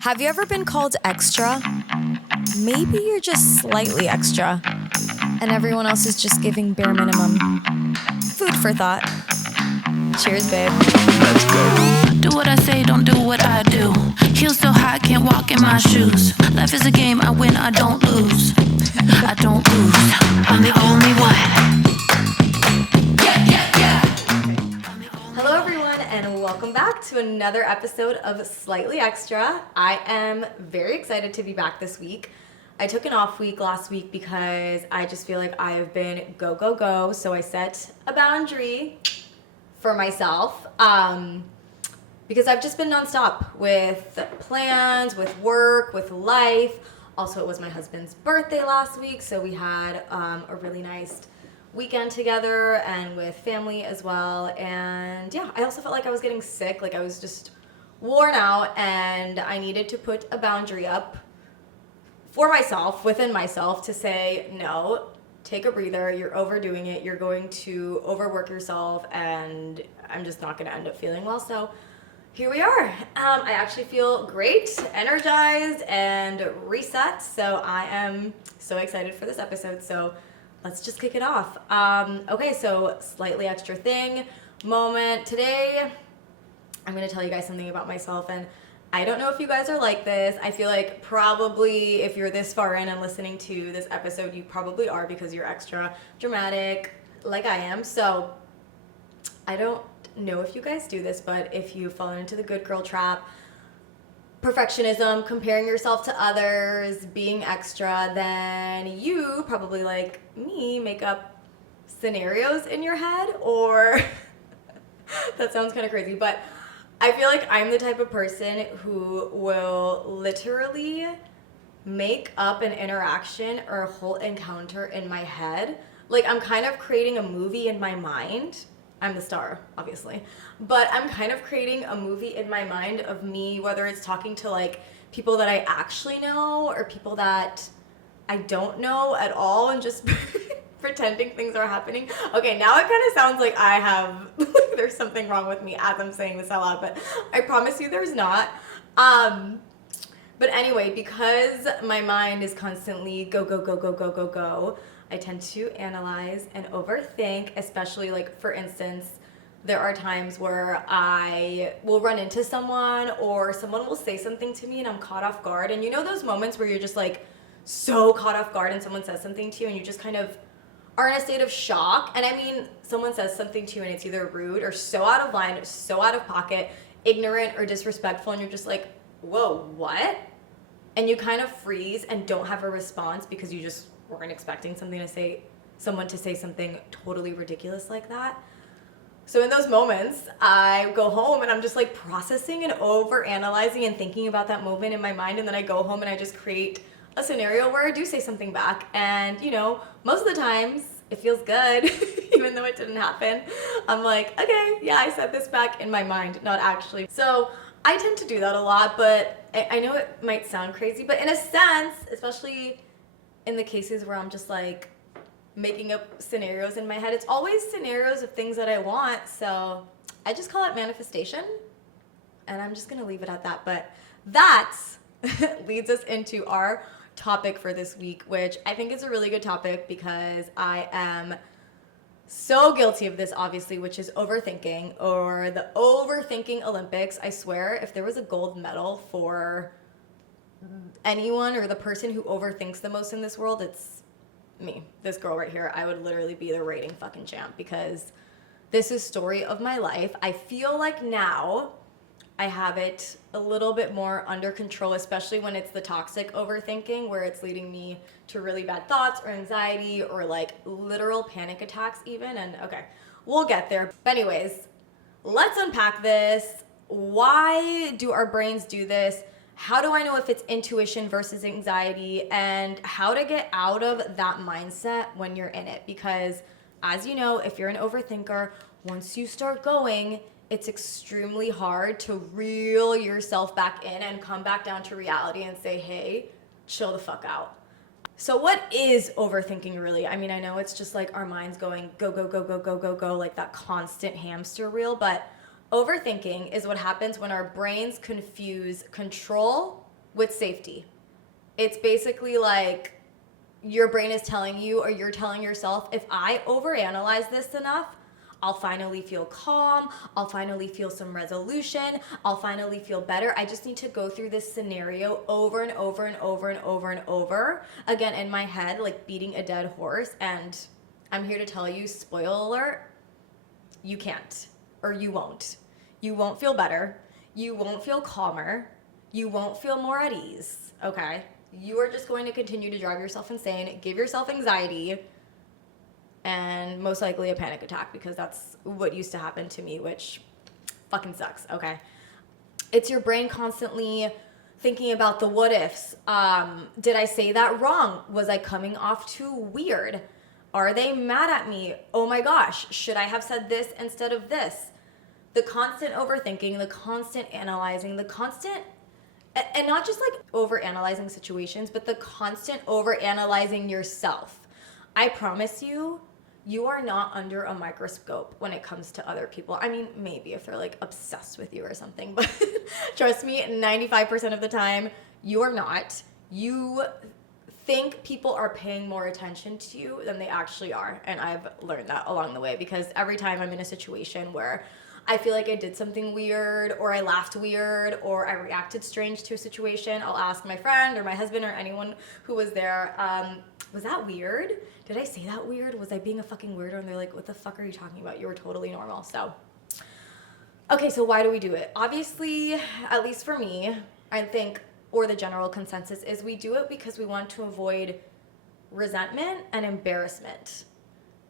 Have you ever been called extra? Maybe you're just slightly extra, and everyone else is just giving bare minimum. Food for thought. Cheers, babe. Let's go. Do what I say, don't do what I do. Heels so high, can't walk in my shoes. Life is a game, I win, I don't lose. I don't lose. I'm the only one. Hello, everyone, and welcome back to another episode of Slightly Extra. I am very excited to be back this week. I took an off week last week because I just feel like I have been go, go, go. So I set a boundary for myself because I've just been nonstop with plans, with work, with life. Also, it was my husband's birthday last week, so we had a really nice weekend together and with family as well. And yeah, I also felt like I was getting sick, like I was just worn out, and I needed to put a boundary up for myself, within myself, to say, no, take a breather, you're overdoing it, you're going to overwork yourself, and I'm just not going to end up feeling well. So here we are. I actually feel great, energized, and reset, so I am so excited for this episode. So let's just kick it off. Okay, so slightly extra thing, moment. Today, I'm going to tell you guys something about myself, and I don't know if you guys are like this. I feel like probably if you're this far in and listening to this episode, you probably are, because you're extra dramatic like I am. So I don't know if you guys do this, but if you've fallen into the good girl trap, perfectionism, comparing yourself to others, being extra, then you probably, like me, make up scenarios in your head, or that sounds kind of crazy, but I feel like I'm the type of person who will literally make up an interaction or a whole encounter in my head. Like, I'm kind of creating a movie in my mind. I'm the star, obviously, but I'm kind of creating a movie in my mind of me, whether it's talking to like people that I actually know or people that I don't know at all, and just pretending things are happening. Okay, now it kind of sounds like I have, there's something wrong with me as I'm saying this out loud, but I promise you there's not. But anyway, because my mind is constantly go, go, go, go, go, go, go, I tend to analyze and overthink, especially, like, for instance, there are times where I will run into someone or someone will say something to me and I'm caught off guard. And you know those moments where you're just like so caught off guard and someone says something to you and you just kind of are in a state of shock. And I mean, someone says something to you and it's either rude or so out of line, so out of pocket, ignorant or disrespectful, and you're just like, whoa, what? And you kind of freeze and don't have a response because you just weren't expecting someone to say something totally ridiculous like that. So in those moments, I go home and I'm just like processing and over analyzing and thinking about that moment in my mind, and then I go home and I just create a scenario where I do say something back. And you know, most of the times it feels good, even though it didn't happen. I'm like, okay, yeah, I said this back in my mind, not actually. So I tend to do that a lot, but I know it might sound crazy, but in a sense, especially in the cases where I'm just like making up scenarios in my head, it's always scenarios of things that I want. So I just call it manifestation, and I'm just gonna leave it at that. But that leads us into our topic for this week, which I think is a really good topic because I am so guilty of this, obviously, which is overthinking, or the Overthinking Olympics. I swear, if there was a gold medal for anyone or the person who overthinks the most in this world, it's me, this girl right here. I would literally be the rating fucking champ, because this is story of my life. I feel like now I have it a little bit more under control, especially when it's the toxic overthinking, where it's leading me to really bad thoughts or anxiety or like literal panic attacks even. And okay, we'll get there. But anyways, let's unpack this. Why do our brains do this? How do I know if it's intuition versus anxiety, and how to get out of that mindset when you're in it? Because as you know, if you're an overthinker, once you start going, it's extremely hard to reel yourself back in and come back down to reality and say, hey, chill the fuck out. So what is overthinking really? I mean, I know it's just like our minds going go, go, go, go, go, go, go, like that constant hamster wheel, but overthinking is what happens when our brains confuse control with safety. It's basically like your brain is telling you, or you're telling yourself, if I overanalyze this enough, I'll finally feel calm. I'll finally feel some resolution. I'll finally feel better. I just need to go through this scenario over and over and over and over and over again in my head, like beating a dead horse. And I'm here to tell you, spoiler alert, you can't, or you won't. You won't feel better. You won't feel calmer. You won't feel more at ease, okay? You are just going to continue to drive yourself insane, give yourself anxiety, and most likely a panic attack, because that's what used to happen to me, which fucking sucks, okay? It's your brain constantly thinking about the what ifs. Did I say that wrong? Was I coming off too weird? Are they mad at me? Oh my gosh, should I have said this instead of this? The constant overthinking, the constant analyzing, the constant, and not just like over-analyzing situations, but the constant over-analyzing yourself. I promise you, you are not under a microscope when it comes to other people. I mean, maybe if they're like obsessed with you or something, but trust me, 95% of the time, you are not. You think people are paying more attention to you than they actually are. And I've learned that along the way, because every time I'm in a situation where I feel like I did something weird, or I laughed weird, or I reacted strange to a situation, I'll ask my friend or my husband or anyone who was there, was that weird? Did I say that weird? Was I being a fucking weirdo? And they're like, what the fuck are you talking about? You were totally normal. So, okay, so why do we do it? Obviously, at least for me, I think, or the general consensus is, we do it because we want to avoid resentment and embarrassment.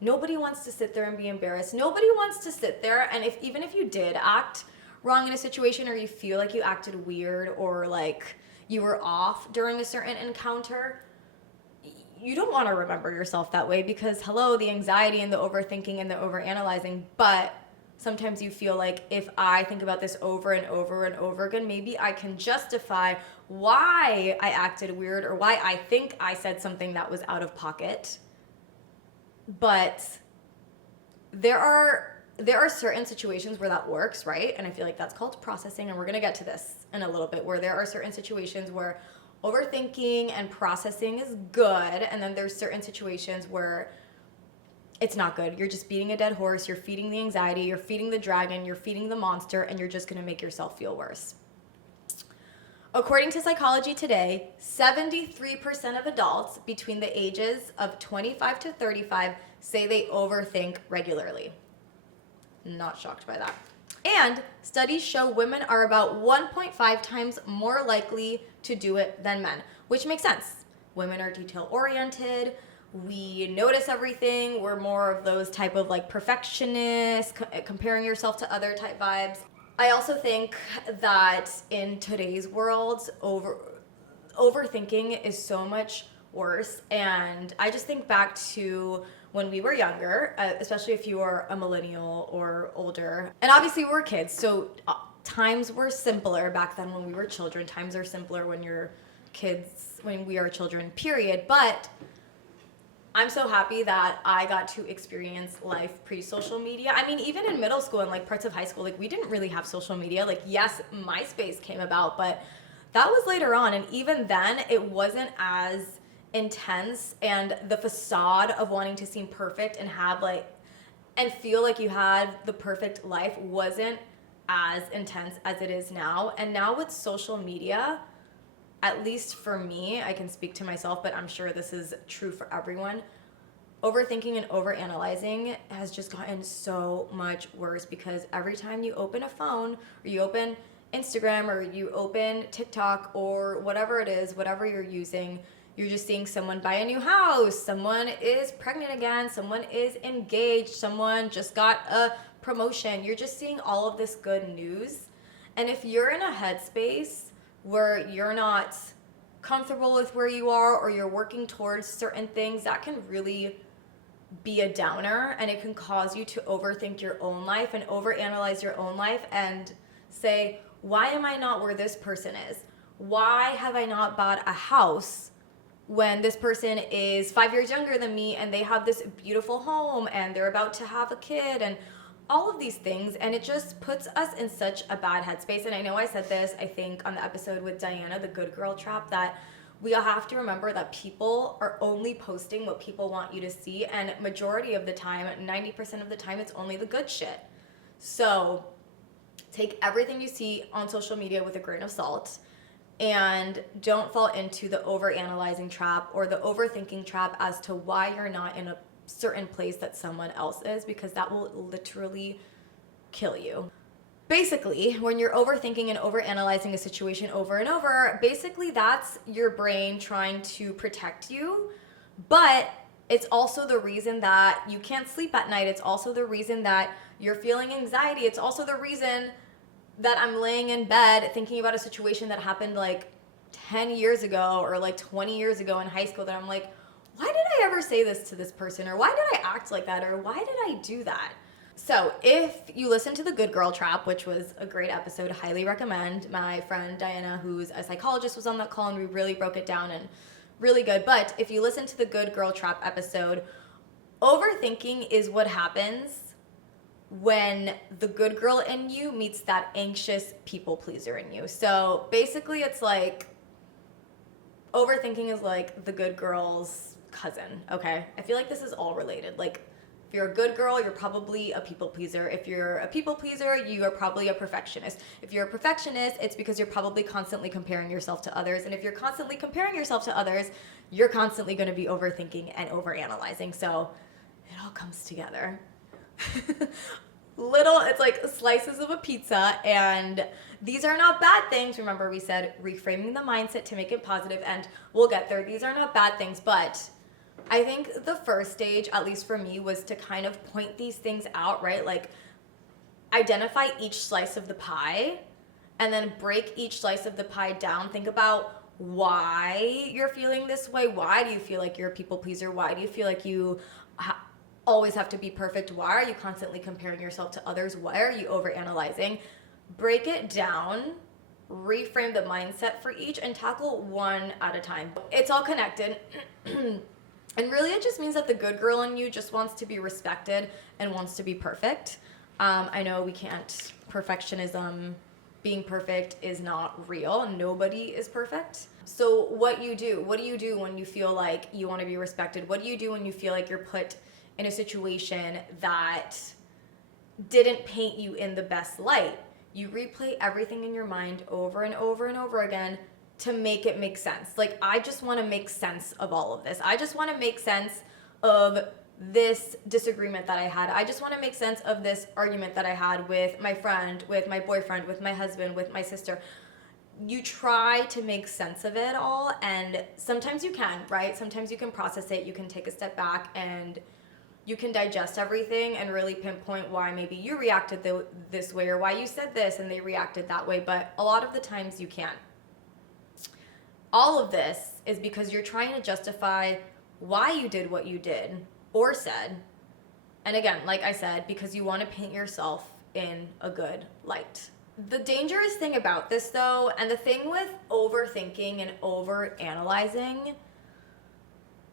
Nobody wants to sit there and be embarrassed. Nobody wants to sit there, and even if you did act wrong in a situation, or you feel like you acted weird, or like you were off during a certain encounter, you don't want to remember yourself that way, because hello, the anxiety and the overthinking and the overanalyzing. But sometimes you feel like, if I think about this over and over and over again, maybe I can justify why I acted weird, or why I think I said something that was out of pocket. But there are certain situations where that works, right? And I feel like that's called processing, and we're going to get to this in a little bit, where there are certain situations where overthinking and processing is good, and then there's certain situations where it's not good. You're just beating a dead horse, you're feeding the anxiety, you're feeding the dragon, you're feeding the monster, and you're just going to make yourself feel worse. According to Psychology Today, 73% of adults between the ages of 25 to 35 say they overthink regularly. Not shocked by that. And studies show women are about 1.5 times more likely to do it than men, which makes sense. Women are detail-oriented. We notice everything. We're more of those type of like perfectionists, comparing yourself to other type vibes. I also think that in today's world, overthinking is so much worse. And I just think back to when we were younger, especially if you are a millennial or older. And obviously we're kids, so times were simpler back then when we were children. Times are simpler when you're kids, when we are children, period. But I'm so happy that I got to experience life pre-social media. I mean, even in middle school and like parts of high school, like we didn't really have social media. Like, yes, MySpace came about, but that was later on. And even then, it wasn't as intense, and the facade of wanting to seem perfect and have like, and feel like you had the perfect life wasn't as intense as it is now. And now with social media, at least for me, I can speak to myself, but I'm sure this is true for everyone, overthinking and overanalyzing has just gotten so much worse, because every time you open a phone, or you open Instagram, or you open TikTok, or whatever it is, whatever you're using, you're just seeing someone buy a new house, someone is pregnant again, someone is engaged, someone just got a promotion. You're just seeing all of this good news. And if you're in a headspace where you're not comfortable with where you are, or you're working towards certain things, that can really be a downer, and it can cause you to overthink your own life and overanalyze your own life and say, why am I not where this person is? Why have I not bought a house when this person is 5 years younger than me, and they have this beautiful home, and they're about to have a kid, and all of these things, and it just puts us in such a bad headspace. And I know I said this, I think, on the episode with Diana, the good girl trap, that we all have to remember that people are only posting what people want you to see, and majority of the time, 90% of the time, it's only the good shit. So take everything you see on social media with a grain of salt, and don't fall into the overanalyzing trap or the overthinking trap as to why you're not in a certain place that someone else is, because that will literally kill you. Basically, when you're overthinking and overanalyzing a situation over and over, basically that's your brain trying to protect you, but it's also the reason that you can't sleep at night. It's also the reason that you're feeling anxiety. It's also the reason that I'm laying in bed thinking about a situation that happened like 10 years ago or like 20 years ago in high school that I'm like, why did I ever say this to this person? Or why did I act like that? Or why did I do that? So if you listen to the Good Girl Trap, which was a great episode, highly recommend. My friend Diana, who's a psychologist, was on that call and we really broke it down and really good. But if you listen to the Good Girl Trap episode, overthinking is what happens when the good girl in you meets that anxious people pleaser in you. So basically it's like overthinking is like the good girl's cousin, okay? I feel like this is all related. Like, if you're a good girl, you're probably a people pleaser. If you're a people pleaser, you are probably a perfectionist. If you're a perfectionist, it's because you're probably constantly comparing yourself to others. And if you're constantly comparing yourself to others, you're constantly going to be overthinking and overanalyzing. So it all comes together. It's like slices of a pizza, and these are not bad things. Remember, we said reframing the mindset to make it positive, and we'll get there. These are not bad things, but I think the first stage, at least for me, was to kind of point these things out, right? Like, identify each slice of the pie and then break each slice of the pie down. Think about why you're feeling this way. Why do you feel like you're a people pleaser? Why do you feel like you always have to be perfect? Why are you constantly comparing yourself to others? Why are you overanalyzing? Break it down, reframe the mindset for each, and tackle one at a time. It's all connected. And really it just means that the good girl in you just wants to be respected and wants to be perfect. I know we can't, perfectionism, being perfect is not real. Nobody is perfect. So what do you do when you feel like you want to be respected? What do you do when you feel like you're put in a situation that didn't paint you in the best light? You replay everything in your mind over and over and over again to make it make sense. Like, I just want to make sense of all of this. I just want to make sense of this disagreement that I had. I just want to make sense of this argument that I had with my friend, with my boyfriend, with my husband, with my sister. You try to make sense of it all, and sometimes you can, right? Sometimes you can process it, you can take a step back, and you can digest everything and really pinpoint why maybe you reacted this way or why you said this and they reacted that way, but a lot of the times you can't. All of this is because you're trying to justify why you did what you did or said. And again, like I said, because you want to paint yourself in a good light. The dangerous thing about this, though, and the thing with overthinking and overanalyzing,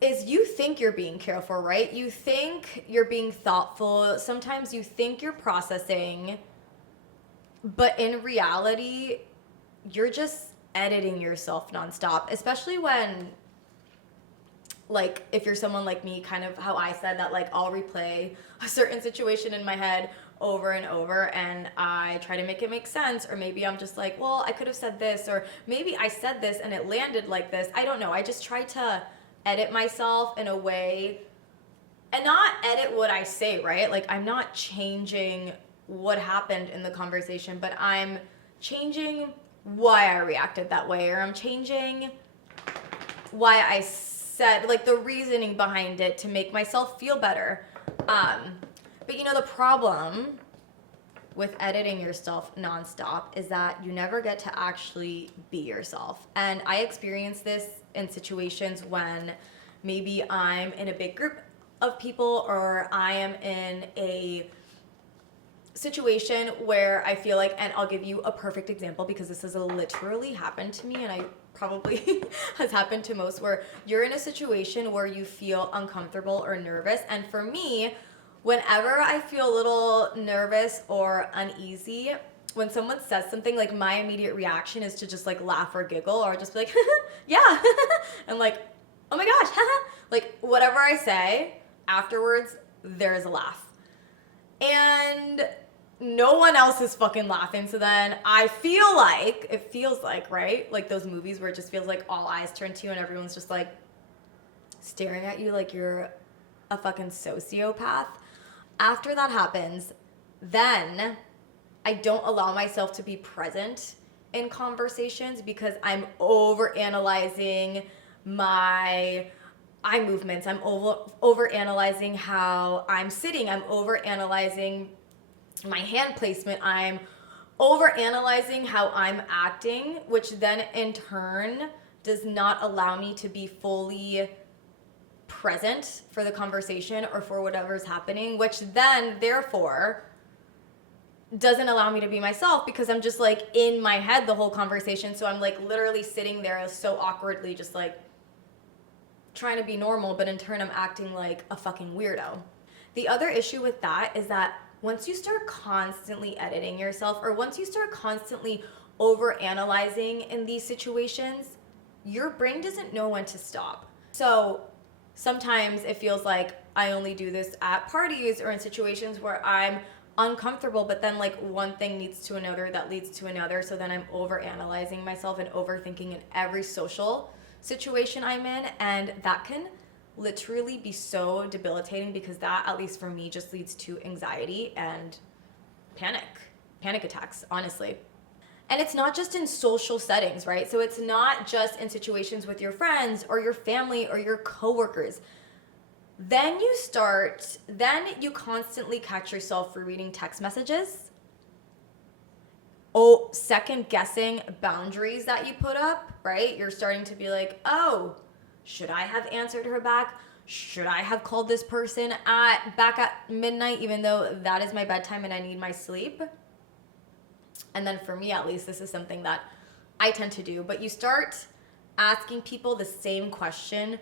is you think you're being careful, right? You think you're being thoughtful. Sometimes you think you're processing, but in reality, you're just editing yourself nonstop, especially when, like, if you're someone like me, kind of how I said that, like, I'll replay a certain situation in my head over and over and I try to make it make sense, or maybe I'm just like, well, I could have said this, or maybe I said this and it landed like this. I don't know. I just try to edit myself in a way, and not edit what I say, right? Like, I'm not changing what happened in the conversation, but I'm changing why I reacted that way, or I'm changing why I said, like, the reasoning behind it to make myself feel better. But you know, the problem with editing yourself nonstop is that you never get to actually be yourself. And I experience this in situations when maybe I'm in a big group of people, or I am in a situation where I feel like, and I'll give you a perfect example because this has literally happened to me, and I probably has happened to most, where you're in a situation where you feel uncomfortable or nervous. And for me, Whenever I feel a little nervous or uneasy, when someone says something, like my immediate reaction is to just like laugh or giggle or just be like, yeah, and like, oh my gosh, like whatever I say afterwards, there is a laugh. And no one else is fucking laughing. So then it feels like, right? Like those movies where it just feels like all eyes turn to you and everyone's just like staring at you like you're a fucking sociopath. After that happens, then I don't allow myself to be present in conversations because I'm over analyzing my eye movements. I'm over analyzing how I'm sitting. I'm over analyzing my hand placement. I'm over analyzing how I'm acting, which then in turn does not allow me to be fully present for the conversation or for whatever's happening, which then therefore doesn't allow me to be myself because I'm just like in my head the whole conversation. So I'm like literally sitting there so awkwardly, just like trying to be normal, but in turn I'm acting like a fucking weirdo. The other issue with that is that once you start constantly editing yourself, or once you start constantly over analyzing in these situations, your brain doesn't know when to stop. So sometimes it feels like I only do this at parties or in situations where I'm uncomfortable, but then like one thing leads to another that leads to another. So then I'm over analyzing myself and overthinking in every social situation I'm in. And that can literally be so debilitating because that, at least for me, just leads to anxiety and panic attacks, honestly. And it's not just in social settings, right? So it's not just in situations with your friends or your family or your coworkers. Then you constantly catch yourself rereading text messages. Oh, second guessing boundaries that you put up, right? You're starting to be like, oh, should I have answered her back? Should I have called this person back at midnight, even though that is my bedtime and I need my sleep? And then for me, at least, this is something that I tend to do. But you start asking people the same question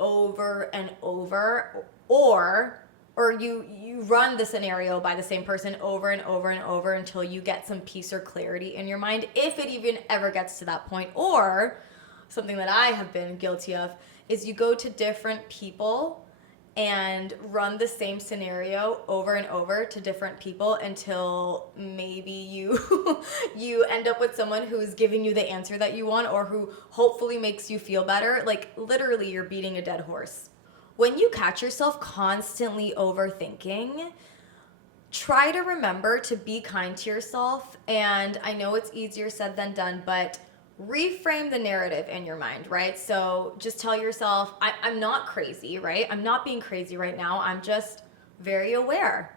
over and over, or you run the scenario by the same person over and over and over until you get some peace or clarity in your mind, if it even ever gets to that point. Or something that I have been guilty of is you go to different people and run the same scenario over and over to different people until maybe you you end up with someone who's giving you the answer that you want or who hopefully makes you feel better. Like literally you're beating a dead horse. When you catch yourself constantly overthinking, try to remember to be kind to yourself. And I know it's easier said than done, but reframe the narrative in your mind, right? So just tell yourself, I'm not crazy, right? I'm not being crazy right now. I'm just very aware.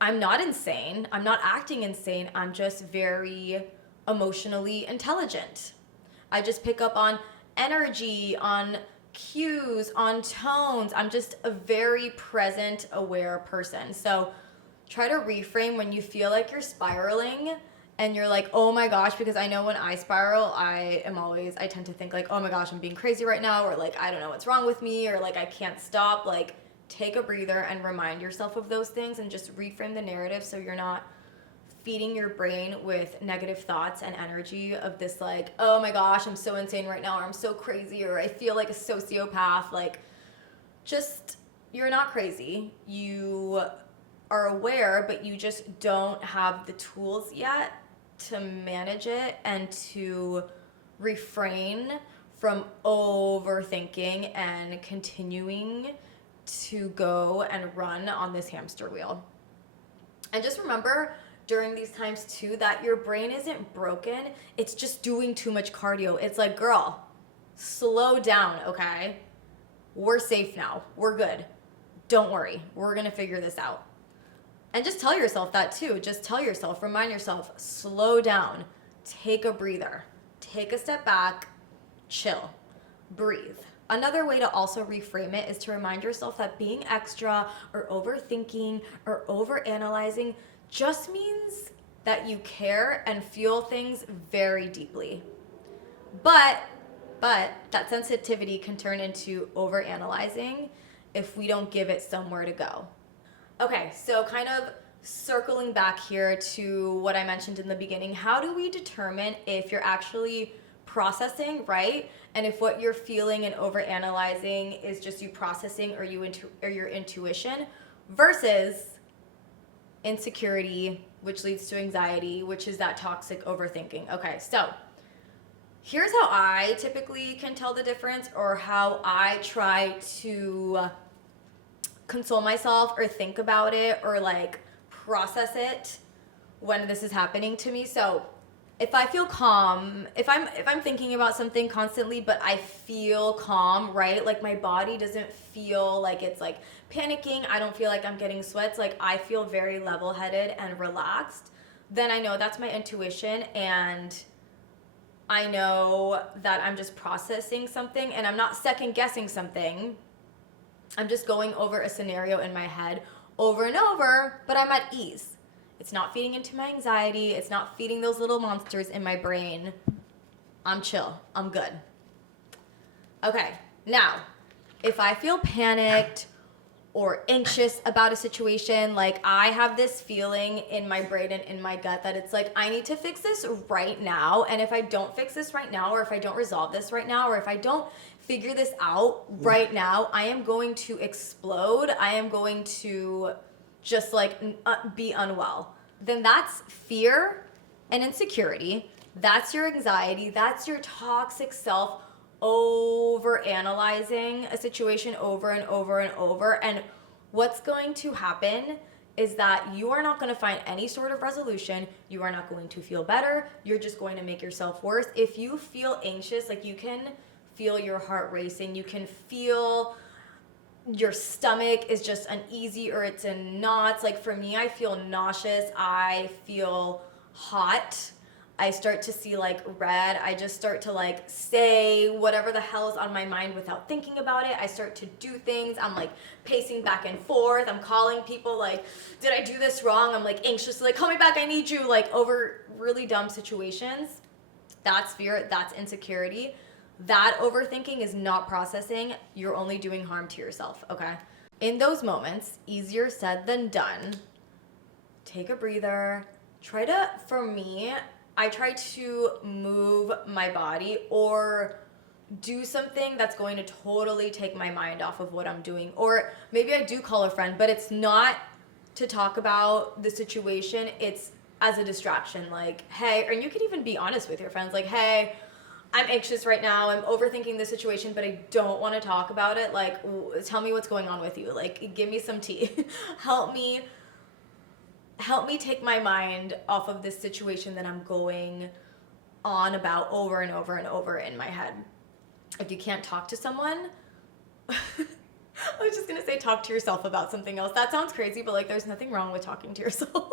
I'm not insane. I'm not acting insane. I'm just very emotionally intelligent. I just pick up on energy, on cues, on tones. I'm just a very present, aware person. So try to reframe when you feel like you're spiraling and you're like, oh my gosh, because I know when I spiral, I tend to think like, oh my gosh, I'm being crazy right now, or like, I don't know what's wrong with me, or like, I can't stop. Like, take a breather and remind yourself of those things and just reframe the narrative so you're not feeding your brain with negative thoughts and energy of this like, oh my gosh, I'm so insane right now, or I'm so crazy, or I feel like a sociopath. Like, just, you're not crazy. You are aware, but you just don't have the tools yet to manage it and to refrain from overthinking and continuing to go and run on this hamster wheel. And just remember during these times too that your brain isn't broken, it's just doing too much cardio. It's like, girl, slow down, okay? We're safe now. We're good. Don't worry. We're gonna figure this out. And just tell yourself that too. Just tell yourself, remind yourself, slow down, take a breather, take a step back, chill, breathe. Another way to also reframe it is to remind yourself that being extra or overthinking or overanalyzing just means that you care and feel things very deeply. But that sensitivity can turn into overanalyzing if we don't give it somewhere to go. Okay, so kind of circling back here to what I mentioned in the beginning, how do we determine if you're actually processing, right? And if what you're feeling and overanalyzing is just you processing or your intuition versus insecurity, which leads to anxiety, which is that toxic overthinking. Okay, so here's how I typically can tell the difference, or how I try to console myself or think about it or like process it when this is happening to me. So if I feel calm, if I'm thinking about something constantly but I feel calm, right? Like my body doesn't feel like it's like panicking. I don't feel like I'm getting sweats. Like I feel very level-headed and relaxed. Then I know that's my intuition, and I know that I'm just processing something and I'm not second guessing something. I'm just going over a scenario in my head over and over, but I'm at ease. It's not feeding into my anxiety. It's not feeding those little monsters in my brain. I'm chill. I'm good. Okay, now, if I feel panicked or anxious about a situation, like I have this feeling in my brain and in my gut that it's like, I need to fix this right now. And if I don't fix this right now, or if I don't resolve this right now, or if I don't figure this out right now, I am going to explode. I am going to just like be unwell. Then that's fear and insecurity. That's your anxiety. That's your toxic self over analyzing a situation over and over and over. And what's going to happen is that you are not going to find any sort of resolution. You are not going to feel better. You're just going to make yourself worse. If you feel anxious, like you can feel your heart racing, you can feel your stomach is just uneasy or it's in knots. Like for me, I feel nauseous. I feel hot. I start to see like red. I just start to like say whatever the hell is on my mind without thinking about it. I start to do things. I'm like pacing back and forth. I'm calling people like, did I do this wrong? I'm like anxiously like, call me back, I need you, like over really dumb situations. That's fear. That's insecurity. That overthinking is not processing. You're only doing harm to yourself, okay? In those moments, easier said than done, take a breather. For me, I try to move my body or do something that's going to totally take my mind off of what I'm doing. Or maybe I do call a friend, but it's not to talk about the situation. It's as a distraction. Like, hey, and you can even be honest with your friends. Like, hey, I'm anxious right now. I'm overthinking the situation, but I don't want to talk about it. Like, tell me what's going on with you. Like, give me some tea. Help me take my mind off of this situation that I'm going on about over and over and over in my head. If you can't talk to someone, I was just gonna say talk to yourself about something else. That sounds crazy, but like there's nothing wrong with talking to yourself.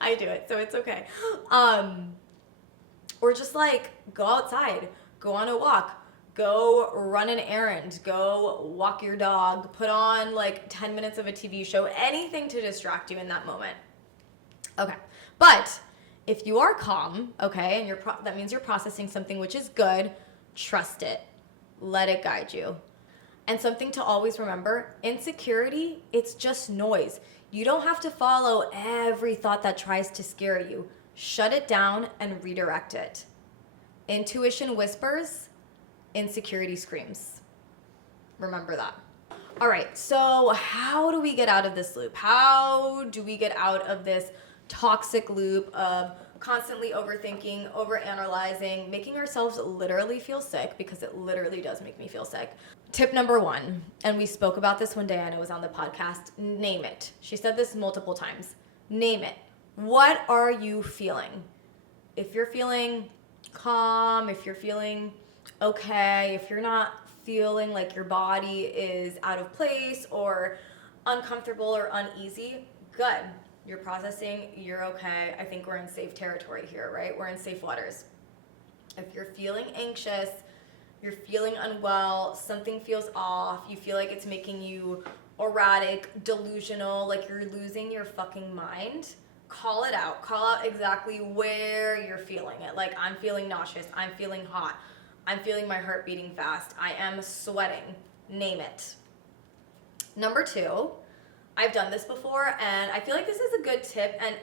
I do it, so it's okay. Or just like go outside, go on a walk, go run an errand, go walk your dog, put on like 10 minutes of a TV show, anything to distract you in that moment. Okay, but if you are calm, okay, and that means you're processing something, which is good, trust it. Let it guide you. And something to always remember, insecurity, it's just noise. You don't have to follow every thought that tries to scare you. Shut it down and redirect it. Intuition whispers, insecurity screams. Remember that. All right, so how do we get out of this loop? How do we get out of this toxic loop of constantly overthinking, overanalyzing, making ourselves literally feel sick, because it literally does make me feel sick? Tip number 1, and we spoke about this when Diana was on the podcast, name it. She said this multiple times. Name it. What are you feeling? If you're feeling calm, if you're feeling okay, if you're not feeling like your body is out of place or uncomfortable or uneasy, good. You're processing, you're okay. I think we're in safe territory here, right? We're in safe waters. If you're feeling anxious, you're feeling unwell, something feels off, you feel like it's making you erratic, delusional, like you're losing your fucking mind, call it out. Call out exactly where you're feeling it. Like, I'm feeling nauseous, I'm feeling hot, I'm feeling my heart beating fast, I am sweating. Name it. Number 2, I've done this before, and I feel like this is a good tip. And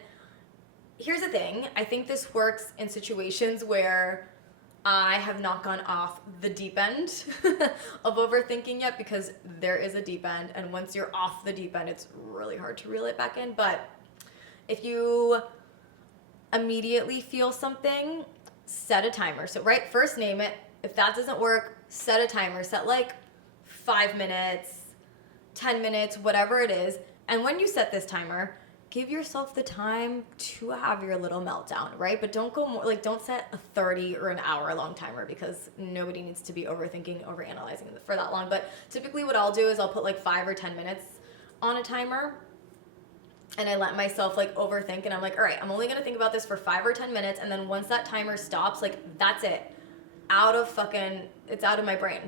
here's the thing. I think this works in situations where I have not gone off the deep end of overthinking yet, because there is a deep end, and once you're off the deep end, it's really hard to reel it back in. But if you immediately feel something, set a timer. So, right, first name it. If that doesn't work, set a timer. Set like 5 minutes, 10 minutes, whatever it is. And when you set this timer, give yourself the time to have your little meltdown, right? But don't go more, like, don't set a 30 or an hour long timer, because nobody needs to be overthinking, overanalyzing for that long. But typically what I'll do is I'll put like 5 or 10 minutes on a timer, and I let myself like overthink, and I'm like, all right, I'm only gonna think about this for 5 or 10 minutes, and then once that timer stops, like, that's it. It's out of my brain.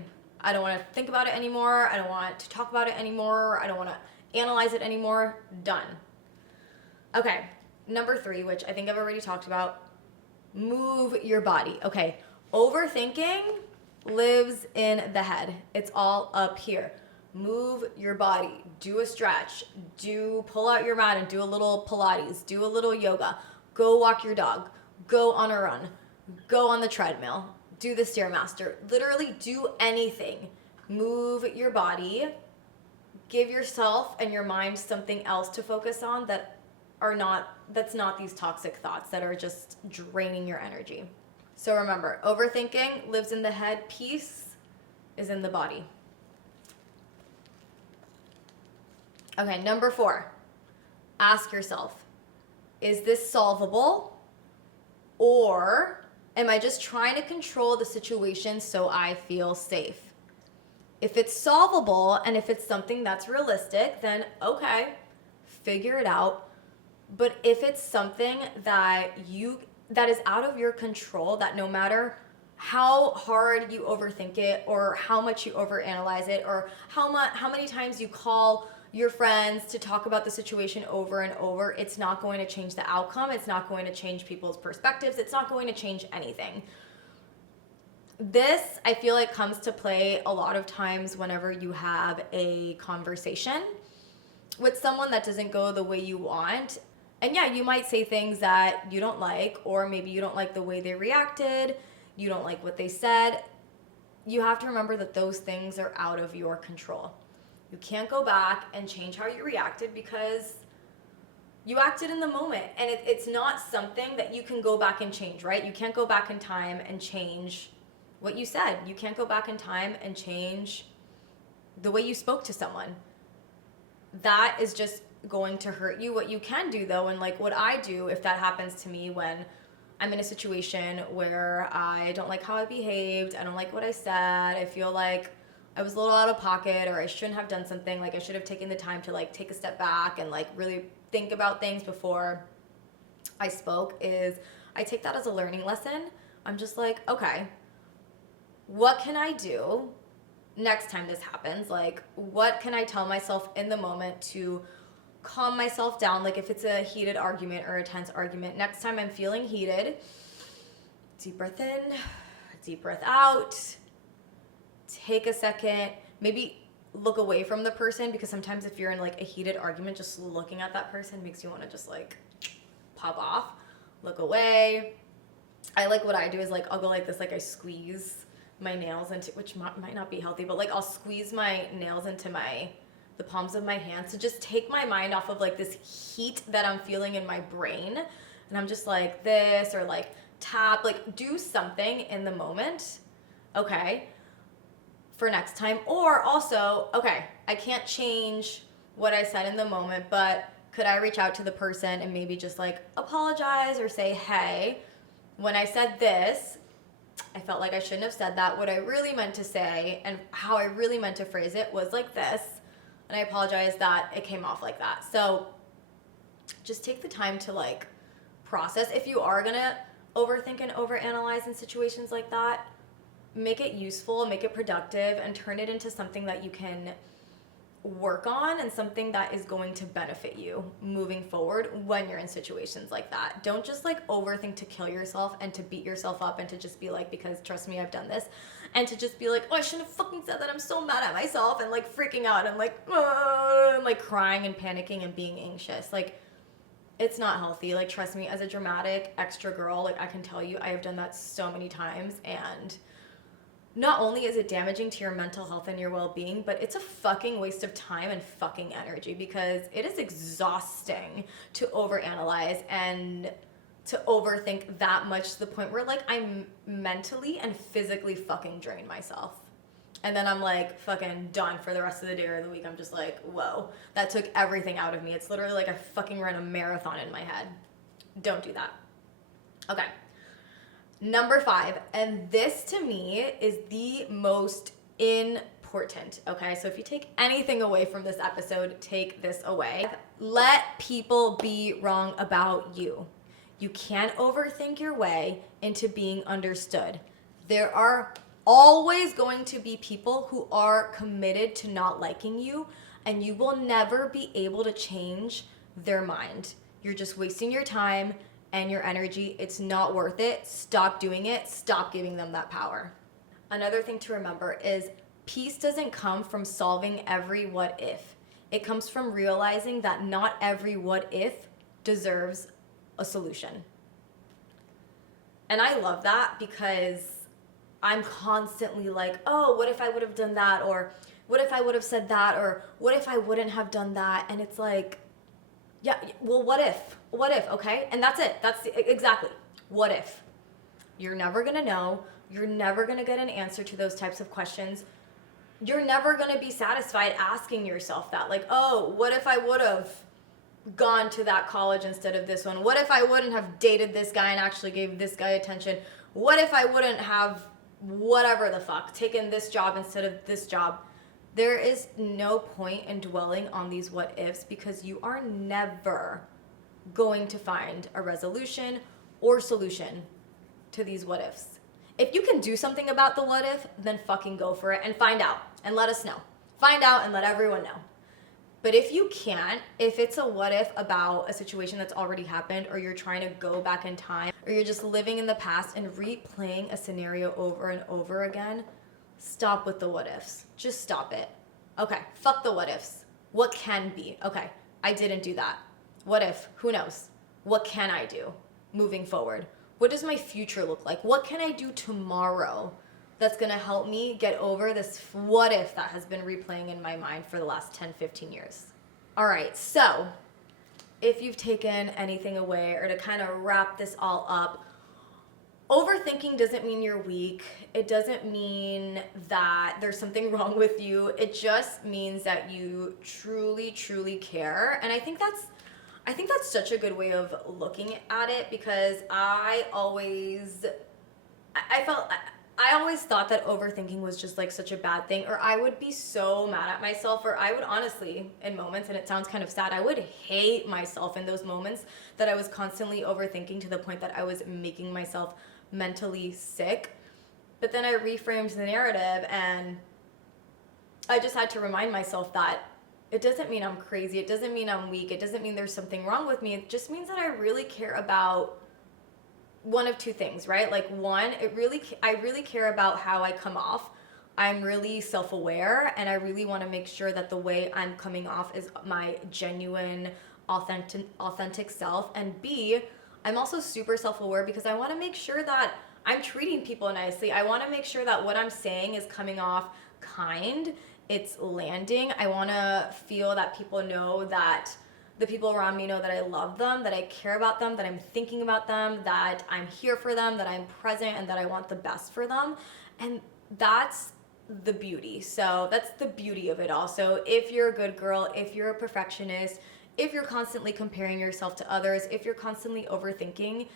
I don't want to think about it anymore. I don't want to talk about it anymore. I don't want to analyze it anymore. Done. Okay, number 3, which I think I've already talked about, move your body. Okay, overthinking lives in the head. It's all up here. Move your body. Do a stretch. Pull out your mat and do a little Pilates. Do a little yoga. Go walk your dog. Go on a run. Go on the treadmill. Do the Stairmaster. Literally do anything. Move your body. Give yourself and your mind something else to focus on that's not these toxic thoughts that are just draining your energy. So remember, overthinking lives in the head. Peace is in the body. Okay, number 4. Ask yourself, is this solvable, or am I just trying to control the situation so I feel safe? If it's solvable and if it's something that's realistic, then okay, figure it out. But if it's something that is out of your control, that no matter how hard you overthink it, or how much you overanalyze it, or how many times you call your friends to talk about the situation over and over, it's not going to change the outcome. It's not going to change people's perspectives. It's not going to change anything. This, I feel like, comes to play a lot of times whenever you have a conversation with someone that doesn't go the way you want. And yeah, you might say things that you don't like, or maybe you don't like the way they reacted, you don't like what they said. You have to remember that those things are out of your control. You can't go back and change how you reacted, because you acted in the moment, and it's not something that you can go back and change, right? You can't go back in time and change what you said. You can't go back in time and change the way you spoke to someone. That is just going to hurt you. What you can do, though, and like what I do if that happens to me, when I'm in a situation where I don't like how I behaved, I don't like what I said, I feel like I was a little out of pocket, or I shouldn't have done something, like I should have taken the time to like take a step back and like really think about things before I spoke, is I take that as a learning lesson. I'm just like, okay, what can I do next time this happens? Like, what can I tell myself in the moment to calm myself down? Like, if it's a heated argument or a tense argument, next time I'm feeling heated, deep breath in, deep breath out, take a second, maybe look away from the person, because sometimes if you're in like a heated argument, just looking at that person makes you want to just like pop off. Look away. What I do is like, I'll go like this, like I squeeze my nails into, which might not be healthy, but like I'll squeeze my nails into the palms of my hands to just take my mind off of like this heat that I'm feeling in my brain. And I'm just like this, or like tap, like do something in the moment, okay, for next time. Or also, okay, I can't change what I said in the moment, but could I reach out to the person and maybe just like apologize, or say, hey, when I said this, I felt like I shouldn't have said that. What I really meant to say and how I really meant to phrase it was like this, and I apologize that it came off like that. So just take the time to like process. If you are gonna overthink and overanalyze in situations like that, make it useful, make it productive, and turn it into something that you can work on, and something that is going to benefit you moving forward when you're in situations like that. Don't just like overthink to kill yourself and to beat yourself up and to just be like, because trust me, I've done this, And to just be like, oh, I shouldn't have fucking said that. I'm so mad at myself and like freaking out and like, and like crying and panicking and being anxious. Like, it's not healthy. Like, trust me, as a dramatic extra girl, like I can tell you, I have done that so many times. And not only is it damaging to your mental health and your well-being, but it's a fucking waste of time and fucking energy, because it is exhausting to overanalyze and to overthink that much to the point where like I'm mentally and physically fucking drain myself. And then I'm like fucking done for the rest of the day or the week. I'm just like, whoa, that took everything out of me. It's literally like I fucking ran a marathon in my head. Don't do that. Okay. Number 5, and this to me is the most important, okay? So if you take anything away from this episode, take this away. Let people be wrong about you. You can't overthink your way into being understood. There are always going to be people who are committed to not liking you, and you will never be able to change their mind. You're just wasting your time and your energy. It's not worth it. Stop doing it. Stop giving them that power. Another thing to remember is peace doesn't come from solving every what if. It comes from realizing that not every what if deserves a solution. And I love that, because I'm constantly like, oh, what if I would have done that? Or what if I would have said that? Or what if I wouldn't have done that? And it's like, yeah, well, what if? What if, okay? And that's it. Exactly. What if? You're never gonna know. You're never gonna get an answer to those types of questions. You're never gonna be satisfied asking yourself that. Like, oh, what if I would have gone to that college instead of this one? What if I wouldn't have dated this guy and actually gave this guy attention? What if I wouldn't have whatever the fuck taken this job instead of this job? There is no point in dwelling on these what ifs, because you are never going to find a resolution or solution to these what ifs. If you can do something about the what if, then fucking go for it and find out and let us know. Find out and let everyone know. But if you can't, if it's a what if about a situation that's already happened, or you're trying to go back in time, or you're just living in the past and replaying a scenario over and over again, stop with the what ifs. Just stop it. Okay, fuck the what ifs. What can be? Okay, I didn't do that. What if? Who knows? What can I do moving forward? What does my future look like? What can I do tomorrow that's gonna help me get over this what if that has been replaying in my mind for the last 10, 15 years? All right, so if you've taken anything away, or to kind of wrap this all up, overthinking doesn't mean you're weak. It doesn't mean that there's something wrong with you. It just means that you truly, truly care. And I think that's such a good way of looking at it, because I always thought that overthinking was just like such a bad thing, or I would be so mad at myself, or I would honestly, in moments, and it sounds kind of sad, I would hate myself in those moments that I was constantly overthinking to the point that I was making myself mentally sick. But then I reframed the narrative, and I just had to remind myself that it doesn't mean I'm crazy. It doesn't mean I'm weak. It doesn't mean there's something wrong with me. It just means that I really care about one of two things, right? Like, one, I really care about how I come off. I'm really self-aware, and I really want to make sure that the way I'm coming off is my genuine, authentic self. And B, I'm also super self-aware because I want to make sure that I'm treating people nicely. I want to make sure that what I'm saying is coming off kind. It's landing. I want to feel that people know, that the people around me know that I love them, that I care about them, that I'm thinking about them, that I'm here for them, that I'm present, and that I want the best for them. And that's the beauty. So that's the beauty of it all. So if you're a good girl, if you're a perfectionist, if you're constantly comparing yourself to others, if you're constantly overthinking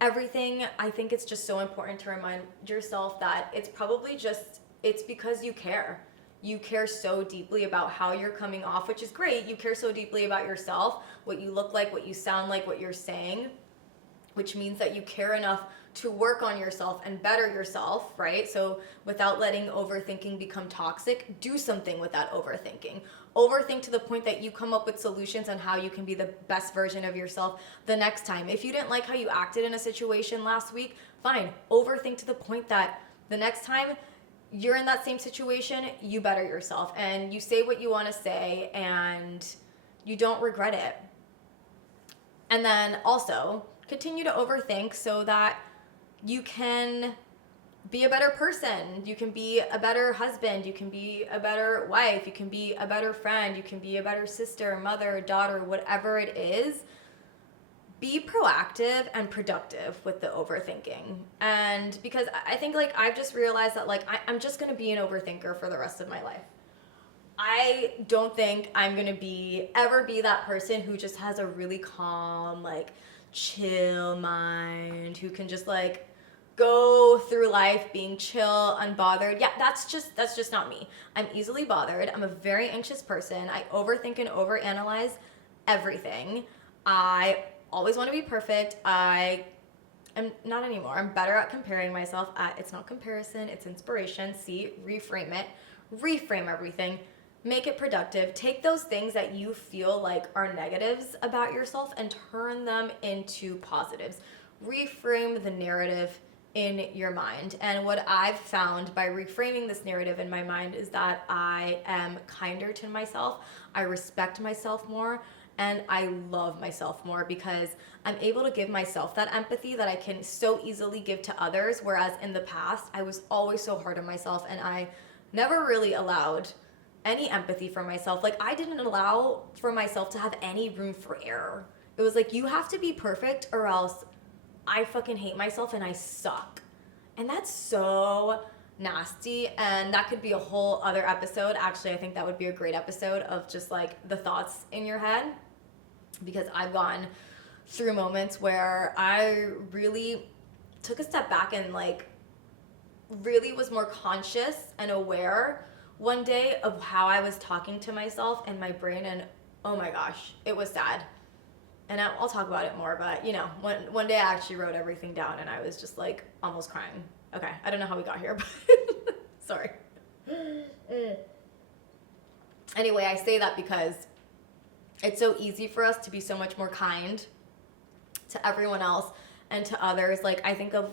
everything, I think it's just so important to remind yourself that it's probably just, it's because you care. You care so deeply about how you're coming off, which is great. You care so deeply about yourself, what you look like, what you sound like, what you're saying, which means that you care enough to work on yourself and better yourself, right? So without letting overthinking become toxic, do something with that overthinking. Overthink to the point that you come up with solutions on how you can be the best version of yourself the next time. If you didn't like how you acted in a situation last week, fine. Overthink to the point that the next time you're in that same situation, you better yourself and you say what you want to say and you don't regret it. And then also continue to overthink so that you can be a better person. You can be a better husband. You can be a better wife. You can be a better friend. You can be a better sister, mother, daughter, whatever it is. Be proactive and productive with the overthinking. And because I think like I've just realized that like I'm just going to be an overthinker for the rest of my life. I don't think I'm going to ever be that person who just has a really calm, like chill mind, who can just like go through life being chill, unbothered. Yeah, that's just not me. I'm easily bothered. I'm a very anxious person. I overthink and overanalyze everything. I always want to be perfect. I am not anymore. I'm better at comparing myself. It's not comparison, it's inspiration. See, reframe it. Reframe everything. Make it productive. Take those things that you feel like are negatives about yourself and turn them into positives. Reframe the narrative in your mind. And what I've found by reframing this narrative in my mind is that I am kinder to myself. I respect myself more. And I love myself more because I'm able to give myself that empathy that I can so easily give to others. Whereas in the past, I was always so hard on myself and I never really allowed any empathy for myself. Like I didn't allow for myself to have any room for error. It was like, you have to be perfect or else I fucking hate myself and I suck. And that's so nasty, and that could be a whole other episode. Actually, I think that would be a great episode of just like the thoughts in your head, because I've gone through moments where I really took a step back and like really was more conscious and aware one day of how I was talking to myself and my brain, and oh my gosh, it was sad. And I'll talk about it more, but you know, one day I actually wrote everything down and I was just like almost crying. Okay, I don't know how we got here, but sorry. Anyway, I say that because it's so easy for us to be so much more kind to everyone else and to others. Like I think of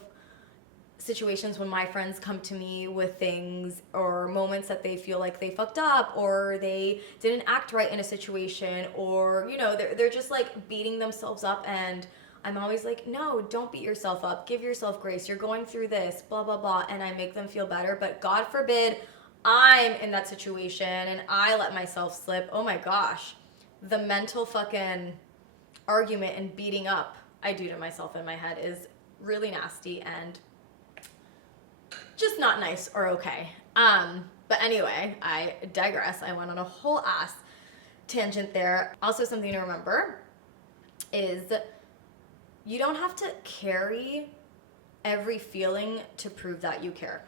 situations when my friends come to me with things or moments that they feel like they fucked up or they didn't act right in a situation, or you know, they're just like beating themselves up, and I'm always like, no, don't beat yourself up, give yourself grace, you're going through this, blah blah blah, and I make them feel better. But God forbid I'm in that situation and I let myself slip. Oh my gosh, the mental fucking argument and beating up I do to myself in my head is really nasty and just not nice or okay. But anyway, I digress. I went on a whole ass tangent there. Also, something to remember is you don't have to carry every feeling to prove that you care.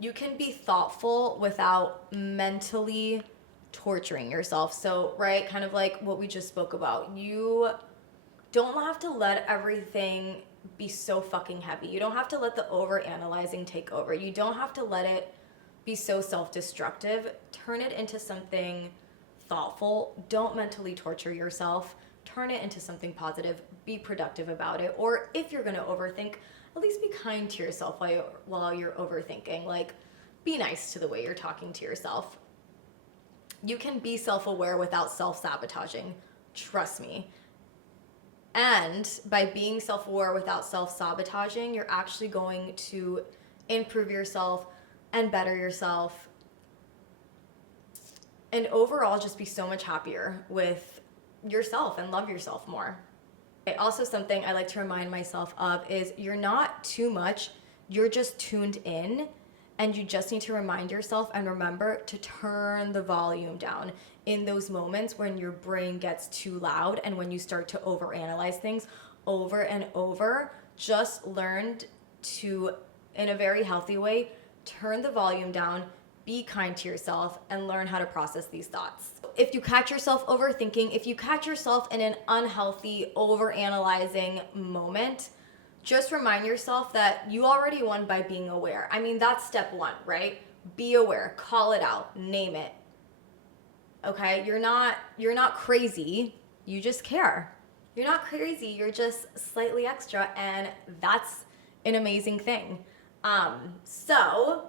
You can be thoughtful without mentally torturing yourself. So, right, kind of like what we just spoke about. You don't have to let everything be so fucking heavy. You don't have to let the overanalyzing take over. You don't have to let it be so self-destructive. Turn it into something thoughtful. Don't mentally torture yourself. Turn it into something positive. Be productive about it. Or if you're going to overthink, at least be kind to yourself while you're overthinking. Like, be nice to the way you're talking to yourself. You can be self-aware without self-sabotaging. Trust me. And by being self-aware without self-sabotaging, you're actually going to improve yourself and better yourself. And overall, just be so much happier with yourself and love yourself more. Also, something I like to remind myself of is you're not too much, you're just tuned in. And you just need to remind yourself and remember to turn the volume down in those moments when your brain gets too loud and when you start to overanalyze things over and over. Just learn to, in a very healthy way, turn the volume down, be kind to yourself, and learn how to process these thoughts. If you catch yourself overthinking, if you catch yourself in an unhealthy, overanalyzing moment, just remind yourself that you already won by being aware. I mean, that's step one, right? Be aware, call it out, name it. Okay? You're not crazy, you just care. You're not crazy, you're just slightly extra, and that's an amazing thing. So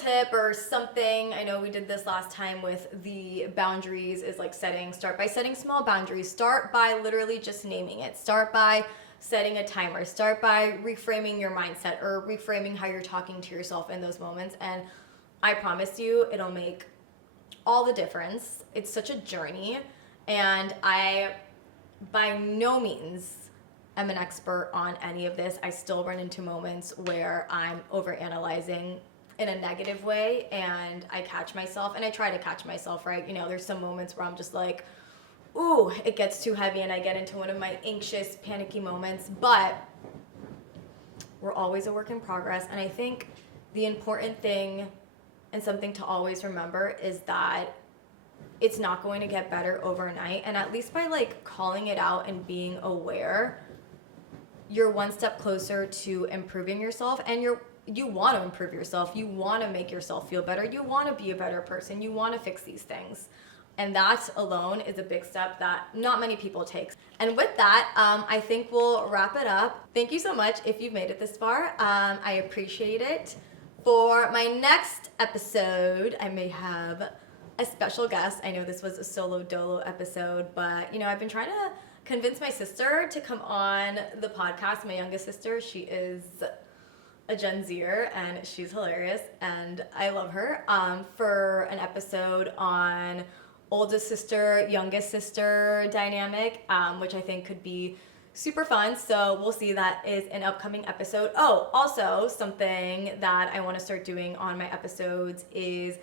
tip or something, I know we did this last time with the boundaries, is like start by setting small boundaries. Start by literally just naming it. Start by setting a timer. Start by reframing your mindset or reframing how you're talking to yourself in those moments. And I promise you, it'll make all the difference. It's such a journey. And I, by no means, am an expert on any of this. I still run into moments where I'm overanalyzing in a negative way, and I catch myself, and I try to catch myself, right? You know, there's some moments where I'm just like, ooh, it gets too heavy, and I get into one of my anxious, panicky moments, but we're always a work in progress. And I think the important thing and something to always remember is that it's not going to get better overnight. And at least by like calling it out and being aware, you're one step closer to improving yourself. And you want to improve yourself. You want to make yourself feel better. You want to be a better person. You want to fix these things. And that alone is a big step that not many people take. And with that, I think we'll wrap it up. Thank you so much if you've made it this far. I appreciate it. For my next episode, I may have a special guest. I know this was a solo dolo episode, but you know, I've been trying to convince my sister to come on the podcast. My youngest sister, she is a Gen Zer and she's hilarious and I love her, for an episode on oldest sister, youngest sister dynamic, which I think could be super fun. So we'll see. That is an upcoming episode. Oh, also something that I want to start doing on my episodes is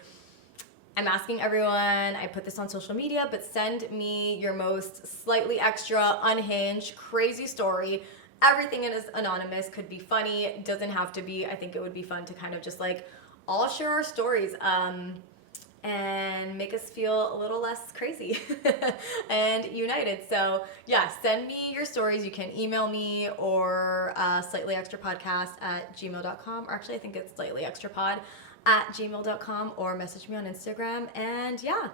I'm asking everyone, I put this on social media, but send me your most slightly extra, unhinged, crazy story. Everything is anonymous, could be funny, it doesn't have to be. I think it would be fun to kind of just like all share our stories and make us feel a little less crazy and united. So yeah, send me your stories. You can email me or slightlyextrapodcast@gmail.com, or actually I think it's slightlyextrapod@gmail.com, or message me on Instagram. And yeah,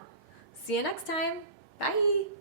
see you next time. Bye.